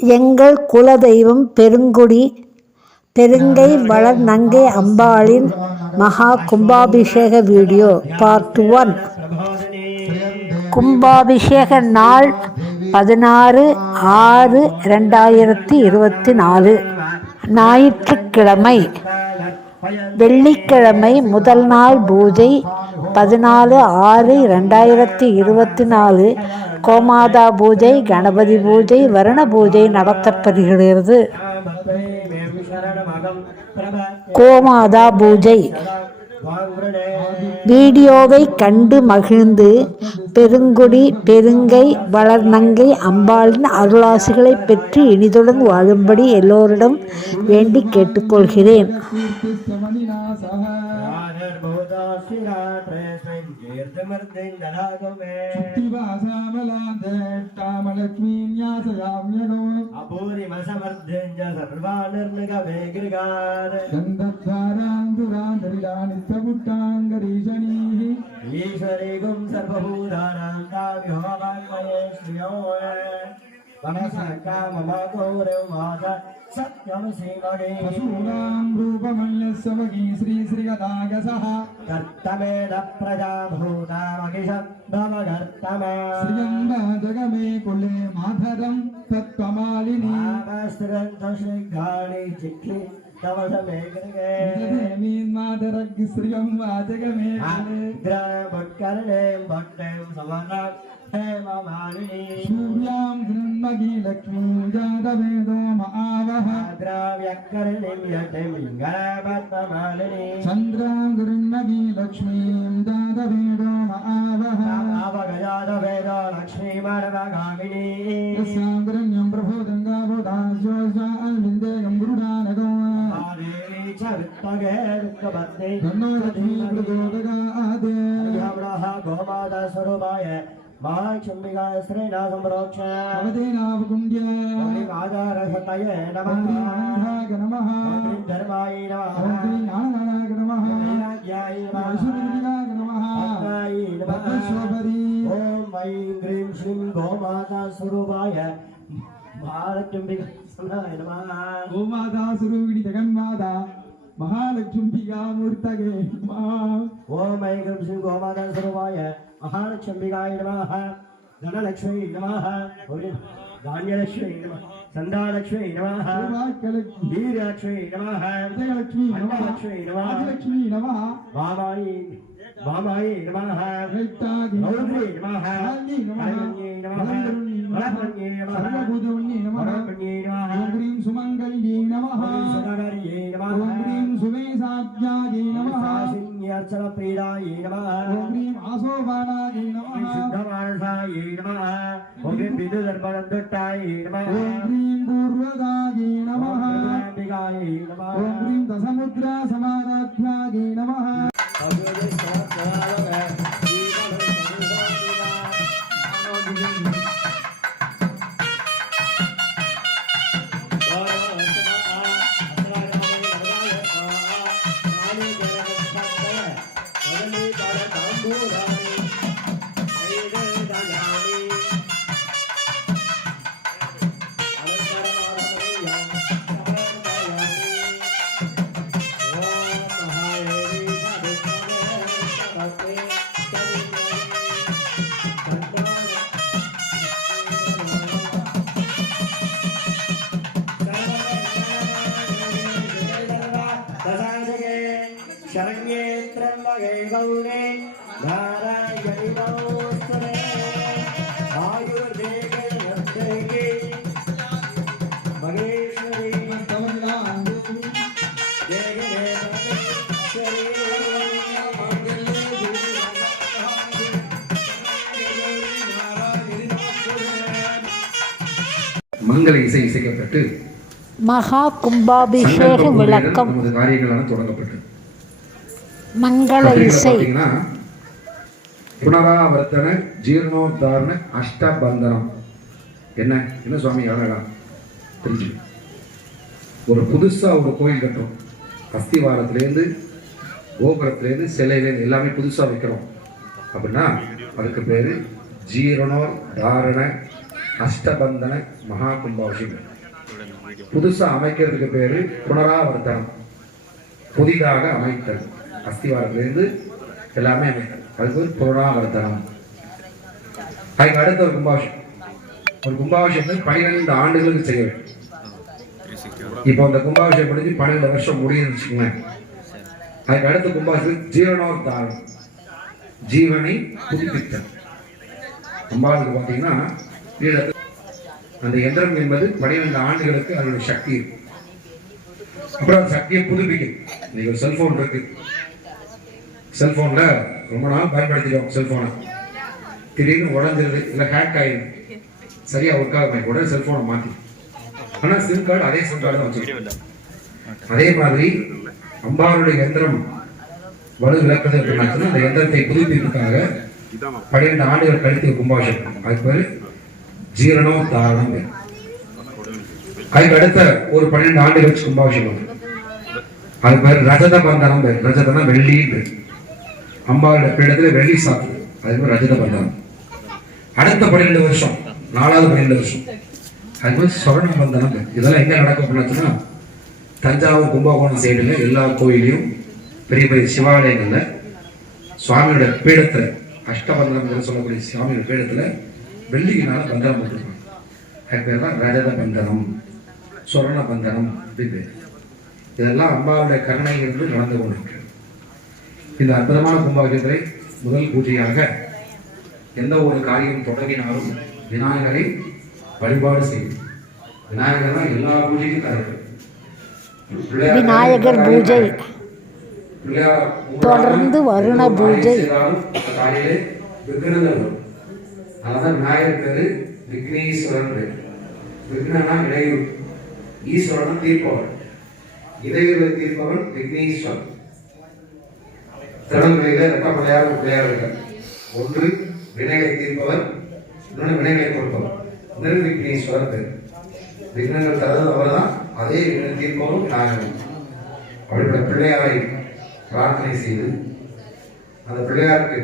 எங்கள் குலதெய்வம் பெருங்குடி பெருங்கை வளர் நங்கை அம்பாளின் மகா கும்பாபிஷேக வீடியோ பார்ட் ஒன் கும்பாபிஷேக நாள் பதினாறு ஆறு ரெண்டாயிரத்தி இருபத்தி நாலு. ஞாயிற்றுக்கிழமை. வெள்ளிக்கிழமை முதல் நாள் பூஜை பதினாலு ஆறு ரெண்டாயிரத்தி இருபத்தி நாலு. கோமாதா பூஜை கணபதி பூஜை வருண பூஜை நடத்தப்படுகிறது. கோமாதா பூஜை. வீடியோவை கண்டு மகிழ்ந்து பெருங்குடி பெருங்கை வளர்நங்கை அம்பாளின் அருளாசிகளை பெற்று இனிதுடன் வாழும்படி எல்லோரிடம் வேண்டி கேட்டுக்கொள்கிறேன். അപൂരിമസമർദ്ധിഞ്ച സർവാനിർണകവേഗൃഗാര ഗന്ധദ്വാരാന്തരാന്തരിലാനിത്യപുട്ടാങ്കരീശനീः ഈശ്വരീകും സർവഭൂതാനാം താവിഹോമാന്മയേ ശ്രിയോ മനസകാമമ ഗൗരവമാത സത്യം ശ്രീമണി पशूनां रूपमल्लस्वगी श्रीश्रीगदागसः कर्तमेन प्रजाभूतामगिषद्भवगर्तमेश्रियम्ब जगमे कुले माधरं तत्त्वमालिनी श्रन्थशृङ्गाणि శూర్యాం గృణ్మగి లక్ష్మీం జాతవేదో మావహ చంద్రాం గృణ్మగి లక్ష్మీం జాతవేదో మావహ జాతవేదో లక్ష్మీమరగామిణీ సాంగ్రణ్యం ప్రభో గంగాబోధాస్వాస్వాందేయం గృడానగో కర్ణారథీ మృగోద महाक्षम्बिकाय श्रीनाथम्रोक्ष भवते नावकुण्ड्य आधारहतये नमः नमः धर्माय नमः ज्ञाननायक नमः वैराग्याय नमः वैष्णवाय नमः पद्मशोभरी ॐ ऐं ह्रीं श्रीं गोमाता स्वरूपाय भारचुम्बिकाय नमः गोमाता स्वरूपिणी जगन्माता महालक्ष्म्बिका मूर्तगे ओम ऐं ह्रीं श्रीं गोमाता स्वरूपाय மகாலட்சுமிகாய நமாக தனலட்சுமி நமாக தானியலட்சுமி நமாக சந்தாலட்சுமி நமாக வீரலட்சுமி நமாக விஜயலட்சுமி அண்டலட்சுமி நமாக லட்சுமி நமாக பாபாயி பாபாயி நமாக கௌரி நமாக சுமங்கல்யே நமாக ஓம் ஹ்ரீம் சுவேசாத்யாயே अर्चन प्रीडायै नमः ॐ ह्रीं आसोपानायै नमः शुद्धमानसायै नमः ॐ ह्रीं विद्युदर्पणदुट्टायै नमः ॐ ह्रीं पूर्वदायै नमः अम्बिकायै नमः ॐ ह्रीं दशमुद्रा समाराध्यायै नमः गौरे गौरे नारायणि नमोस्तुते आयुर्वेदे वर्धयति மங்கள இசை இசைக்கப்பட்டு மகா கும்பாபிஷேக விளக்கம். காரியங்களான தொடங்கப்பட்டது. மங்கள இசை. புனராவர்த்தன ஜீர்ணோத்தாரண அஷ்டபந்தனம். என்ன? என்ன சுவாமி யாரெல்லாம் தெரிஞ்சு ஒரு புதுசா ஒரு கோயில் கட்டுறோம். அஸ்திவாரத்திலேருந்து கோபுரத்துலேருந்து சிலையிலேருந்து எல்லாமே புதுசாக வைக்கிறோம். அப்படின்னா அதுக்கு பேர் ஜீரணோர் தாரண அஷ்டபந்தன மகா கும்பாபிஷேகம் புதுசா அமைக்கிறதுக்கு பேரு புனராவர்த்தனம். புதிதாக அமைத்தல். அஸ்திவாரத்திலிருந்து எல்லாமே அமைத்தல் அதுக்கு ஒரு புனராவர்த்தனம் அதுக்கு அடுத்த ஒரு கும்பாபிஷம் ஒரு கும்பாபிஷேகம் பன்னிரெண்டு ஆண்டுகளுக்கு செய்ய வேண்டும். இப்போ அந்த கும்பாபிஷேகம் முடிஞ்சு பன்னெண்டு வருஷம் முடியுதுன்னு வச்சுக்கோங்களேன். அதுக்கு அடுத்த கும்பாபிஷம் ஜீவனோத்தாரம் ஜீவனை புதுப்பித்தல். கும்பாவுக்கு பார்த்தீங்கன்னா அந்த எந்திரம் என்பது பனிரெண்டு ஆண்டுகளுக்கு அதனுடைய சக்தி இருக்கு. அப்புறம் அந்த சக்தியை புதுப்பிக்கும். இன்னைக்கு ஒரு செல்போன் இருக்கு. செல்போன்ல ரொம்ப நாள் பயன்படுத்திடுவோம் செல்போனை திடீர்னு உடஞ்சிருது இல்லை ஹேக் ஆயிடும் சரியா ஒர்க் ஆகும் உடனே செல்போனை மாத்தி. ஆனா சிம் கார்டு அதே சிம் கார்டு தான் வச்சிருக்கோம். அதே மாதிரி அம்பாளுடைய எந்திரம் வலு விளக்குது அப்படின்னாச்சுன்னா அந்த எந்திரத்தை புதுப்பிப்புக்காக பன்னிரெண்டு ஆண்டுகள் கழித்து கும்பாபிஷேகம். அதுக்கு பேரு ஜீரணோ தாரணம் அதுக்கு அடுத்த ஒரு பன்னிரெண்டு ஆண்டுகள் கும்பாபிஷேகம். அது பேர் ரஜத பந்தனம் பேர். ரஜதனா வெள்ளி பேர். அம்பாவோட பீடத்துல வெள்ளி சாத்து அது ரஜித ரஜத பந்தனம் அடுத்த பன்னிரெண்டு வருஷம் நாலாவது பன்னிரெண்டு வருஷம். அது பேர் சொர்ண பந்தனம் இதெல்லாம் எங்க நடக்க அப்படின்னாச்சுன்னா தஞ்சாவூர் கும்பகோணம் சைடுல எல்லா கோயிலையும் பெரிய பெரிய சிவாலயங்கள்ல சுவாமியோட பீடத்துல அஷ்டபந்தனம் என்று சொல்லக்கூடிய சுவாமியோட பீடத்துல வெள்ளியினால பந்தனம் போட்டிருப்பாங்க. அது பேர் தான் ரஜத பந்தனம் சொர்ண பந்தனம் அப்படின்னு பேர். இதெல்லாம் அம்பாவுடைய கருணை இருந்து நடந்து கொண்டிருக்கு. இந்த அற்புதமான கும்பாபிஷேகத்தை முதல் பூஜையாக எந்த ஒரு காரியம் தொடங்கினாலும் விநாயகரை வழிபாடு செய்யும். விநாயகர் தான் எல்லா பூஜைக்கும் தரது விநாயகர் பூஜை. தொடர்ந்து வருண பூஜை. காலையிலே விக்னங்கள் வரும். அதனால விநாயகர் பேரு விக்னேஸ்வரன் பேர் விக்னா இடையூறு. ஈஸ்வரன் தீர்ப்பவர். இடையூறு தீர்ப்பவன் விக்னேஸ்வரன். திருநெல்வேலியில ரெட்ட பிள்ளையார் பிள்ளையார் ஒன்று வினைகளை தீர்ப்பவர் இன்னொன்று வினைகளை கொடுப்பவர். நிர்விக்னேஸ்வரர் பேர். விக்னங்கள் தருவது அவர்தான் அதே வினை தீர்ப்பவரும் நாயகன். அப்படிப்பட்ட பிள்ளையாரை பிரார்த்தனை செய்து அந்த பிள்ளையாருக்கு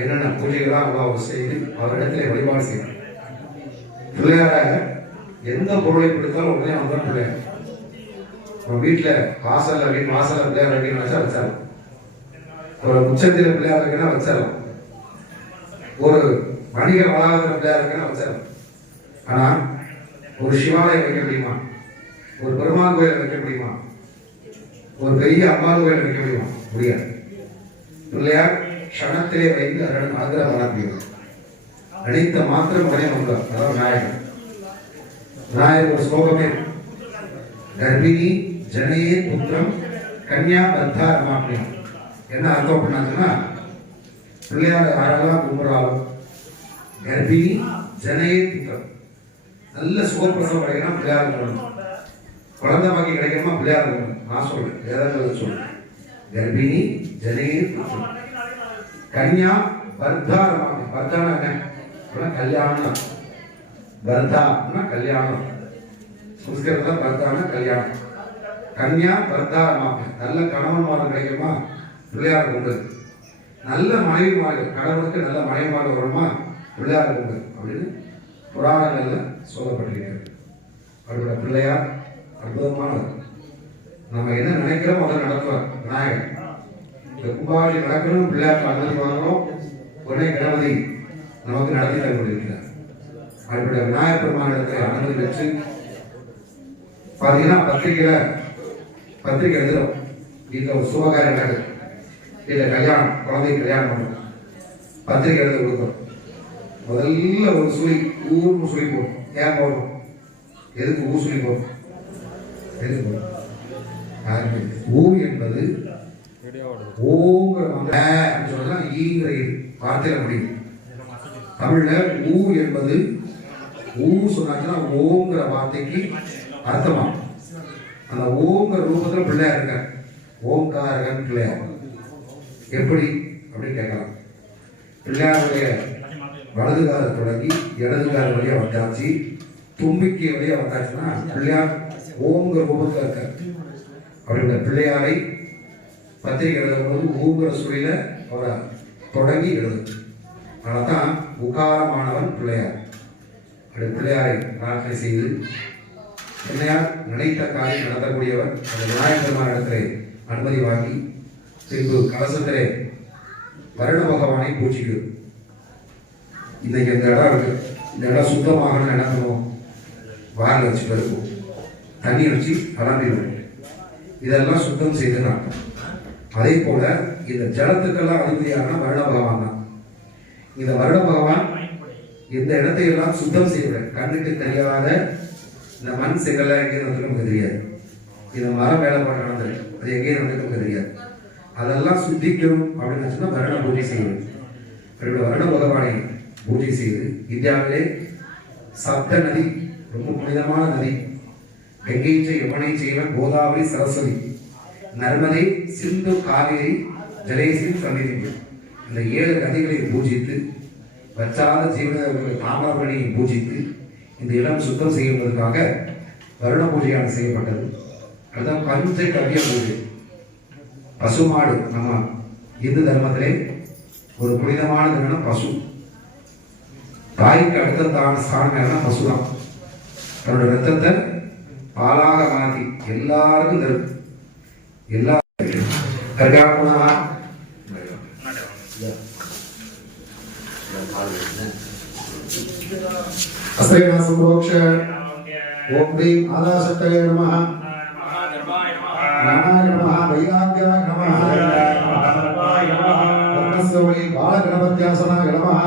என்னென்ன பூஜைகளாக அவ்வளவு செய்து அவரிடத்திலே வழிபாடு செய்யணும் பிள்ளையாராக எந்த பொருளை கொடுத்தாலும் உடனே வந்தான் பிள்ளையார். நம்ம வீட்டில் வாசலில் அப்படின்னு வாசலில் பிள்ளையார் அப்படின்னு நினச்சா வச்சாலும் ஒரு உச்சத்தில் பிள்ளையார் இருக்குன்னா வச்சிடலாம். ஒரு வணிக வளாகத்தில் பிள்ளையார் இருக்குன்னா வச்சிடலாம். ஆனால் ஒரு சிவாலயம் வைக்க முடியுமா? ஒரு பெருமாள் கோயில் வைக்க முடியுமா? ஒரு பெரிய அம்பாள் கோயில் வைக்க முடியுமா? முடியாது. பிள்ளையார் க்ஷணத்திலே வைத்து அருள் ஆதரவு பண்ண முடியும் மாத்திரம் உடனே வந்தார் அதாவது நாயகன் நாயகர் ஒரு ஸ்லோகமே. கர்ப்பிணி ஜனயே புத்திரம் கன்யா பத்தா ரமாப்பியம் என்ன அர்த்தம் பண்ணாங்கன்னா பிள்ளையார யாரெல்லாம் கும்பிட்றாலும் கர்ப்பிணி ஜனயே திட்டம் நல்ல சுகப்பிரசவம் கிடைக்கணும் பிள்ளையார் கும்பிடணும். குழந்தை பாக்கி கிடைக்கணுமா பிள்ளையார் கும்பிடணும். நான் சொல்றேன். வேதங்கள் சொல்றேன். கர்ப்பிணி ஜனையே திட்டம் கன்யா பர்தாரமாக ரமாப்பியம் பர்தானா என்ன? அப்படின்னா கல்யாணம். பர்தானா கல்யாணம். சம்ஸ்கிருதத்தில் பர்தானா கல்யாணம். கன்யா பர்தாரமாக நல்ல நல்ல கணவன்மார்கள் கிடைக்குமா? பிள்ளையார் உண்டு. நல்ல மனைவிமார்கள் கடவுளுக்கு நல்ல மனைவிமார்கள் வருமா? பிள்ளையார் உண்டு. அப்படின்னு புராணங்களில் சொல்லப்பட்டிருக்கிறது. அவருடைய பிள்ளையார் அற்புதமானவர். நம்ம என்ன நினைக்கிறோம் அதை நடத்துவார் விநாயகர். இந்த கும்பாவளி நடக்கணும் பிள்ளையார் அனுமதி வாங்கணும். உடனே கணபதி நமக்கு நடத்தி தர கொண்டிருக்கிறார் அவருடைய விநாயகர் பெருமானிடத்தில் அனுமதி வச்சு பார்த்தீங்கன்னா பத்திரிகையில் பத்திரிக்கை எழுதுறோம். இந்த ஒரு சுபகாரியம் நடக்குது. இல்லை கல்யாணம் குழந்தைக்கு கல்யாணம் பண்ணுறோம் பத்திரிக்கை எழுத கொடுக்குறோம் முதல்ல ஒரு சுழி ஊர்னு சுழி போடும் ஏன் போடும் எதுக்கு ஊர் சுழி போடும் எதுக்கு போடும் யாருமே என்பது ஓங்கிற அப்படின்னு சொன்னா ஈங்கிற வார்த்தையில முடியும். தமிழ்ல ஊ என்பது ஊ சொன்னாச்சுன்னா ஓங்கிற வார்த்தைக்கு அர்த்தமா அந்த ஓங்கிற ரூபத்துல பிள்ளையா இருக்க ஓங்காரகன் பிள்ளையார். எப்படி அப்படின்னு கேட்கலாம். பிள்ளையாருடைய வலது கால தொடங்கி இடது கால வழியா வந்தாச்சு. தும்பிக்கை வழியா வந்தாச்சுன்னா பிள்ளையார் ஓங்கிற ரூபத்துல இருக்கார். அப்படின்ற பிள்ளையாரை பத்திரிகை எழுதும்போது ஊங்கிற சுழியில அவரை தொடங்கி எழுது அதனால தான் உகாரமானவன் பிள்ளையார். அப்படி பிள்ளையாரை பிரார்த்தனை செய்து பிள்ளையார் நினைத்த காரியம் நடத்தக்கூடியவர். அந்த விநாயகர் பெருமான் இடத்திலே அனுமதி வாங்கி பின்பு கலசத்திலே வருண பகவானை பூஜிக்கும் இன்னைக்கு இந்த இடம் இருக்கு. இந்த இடம் சுத்தமாகணும்னு என்ன பண்ணுவோம்? வாரில் வச்சு பெருக்கும் தண்ணி வச்சு அலம்பிடுவோம் இதெல்லாம் சுத்தம் செய்து நாட்டம் அதே போல இந்த ஜலத்துக்கெல்லாம் அதிபதியான வருண பகவான் தான். இந்த வருண பகவான் இந்த இடத்தை எல்லாம் சுத்தம் செய்வார். கண்ணுக்கு தெரியாத இந்த மண் செங்கல்லாம் எங்கே வந்து நமக்கு தெரியாது. இந்த மரம் வேலைப்பாடு நடந்திருக்கு அது எங்கே வந்து நமக்கு தெரியாது அதெல்லாம் சுத்திக்கும் அப்படின்னு சொன்னா வருண பூஜை செய்வது அவருடைய வருண பகவானை பூஜை செய்து இந்தியாவிலே சப்த நதி ரொம்ப புனிதமான நதி. கங்கை செய் யமுனை செய்வ கோதாவரி சரஸ்வதி. நர்மதை சிந்து காவேரி ஜலேசின் சன்னிதி இந்த ஏழு நதிகளை பூஜித்து வச்சாத ஜீவன தாமிரபரணியை பூஜித்து இந்த இடம் சுத்தம் செய்வதற்காக வருண பூஜையானது செய்யப்பட்டது. அதுதான் பஞ்ச கவ்ய பூஜை. பசுமாடு நம்ம இந்து தர்மத்திலே ஒரு புனிதமானது என்னன்னா பசு. தாய்க்கு அடுத்த தான ஸ்தானம் என்ன பசுதான். தன்னோட ரத்தத்தை பாலாக மாற்றி எல்லாருக்கும் தரும் எல்லா கர்காபுனா அஸ்ரேண ஓம் ப்ரீம் ஆதாசக்தயே நமः बालगणपत्यासनाय नमः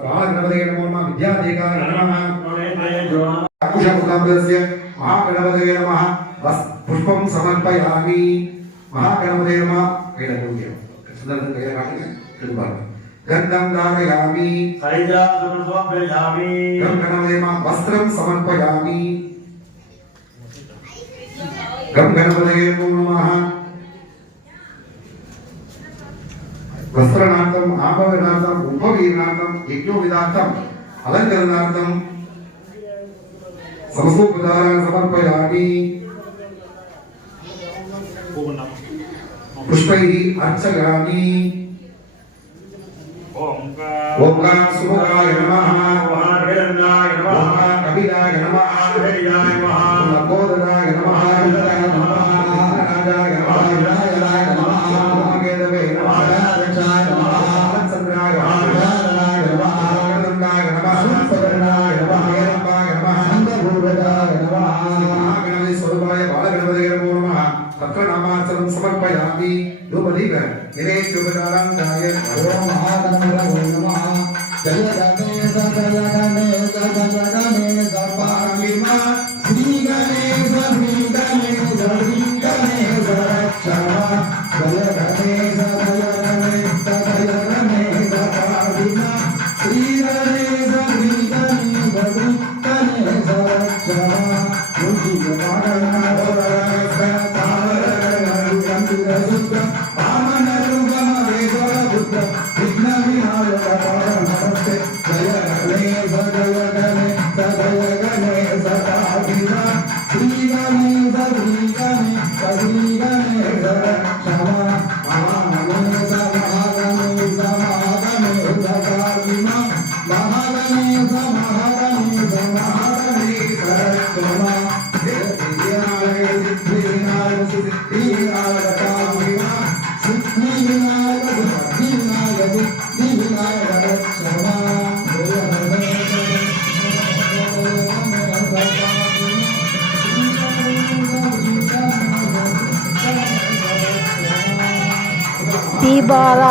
महागणपते नमो विद्यादेकाय नमः अकुशमुखाम्बस्य महागणपते नमः पुष्पं समर्पयामि महागणपते नमः कैलकुल्यं सुन्दरं कैलकाटके कृपाणि गन्धं धारयामि। शरीरं समर्पयामि गंगनवदेमा वस्त्रं समर्पयामि। गंगनवदये नमः वस्त्रनाथम आभरणार्थम उपवीरणार्थम यज्ञोविदार्थम अलंकरणार्थम समस्तोपदारान् समर्पयामि। पुष्पैः अर्चयामि। ஓம்கார சுபகாய நமஹ மகாரணாய நமஹ கபிலாய நமஹ ஹரியாய நமஹ நகோதராய நமஹ ஹரியாய நமஹ ராஜாய நமஹ விராஜாய நமஹ ராமகேதவே நமஹ ராஜாய நமஹ சந்திராய நமஹ ராஜாய நமஹ ராமகண்டாய நமஹ சுந்தரனாய நமஹ ஏரம்பாய நமஹ சந்தபூரதாய நமஹ மகாகணபதி ஸ்வரூபாய பாலகணபதி நமஹ தத்ர நாமாச்சரம் சமர்ப்பயாமி யோபதீப நிரேஷ் யோபதாராந்தாய ஓம் மகாகணபதி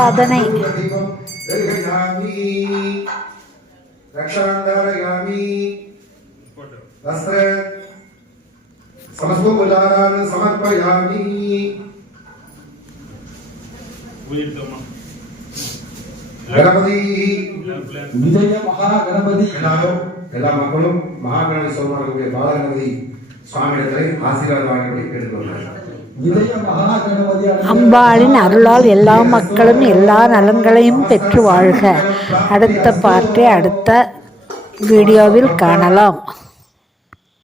தீபாராதனை தீபம் தரிகயாமி ரக்ஷாந்தாரயாமி வஸ்திர समस्तोपचारान् समर्पयामि கணபதி விஜய மகாகணபதி எல்லாரும் எல்லா மக்களும் மகாகணபதி சொல்வார்கள் பாலகணபதி சுவாமியிடத்திலே ஆசீர்வாதம் வாங்கிபடி கேட்டுக்கொள்கிறார் விஜய மகாகணபதி அம்பாளின் அருளால் எல்லா மக்களும் எல்லா நலன்களையும் பெற்று வாழ்க. அடுத்த பார்ட்டை அடுத்த வீடியோவில் காணலாம்.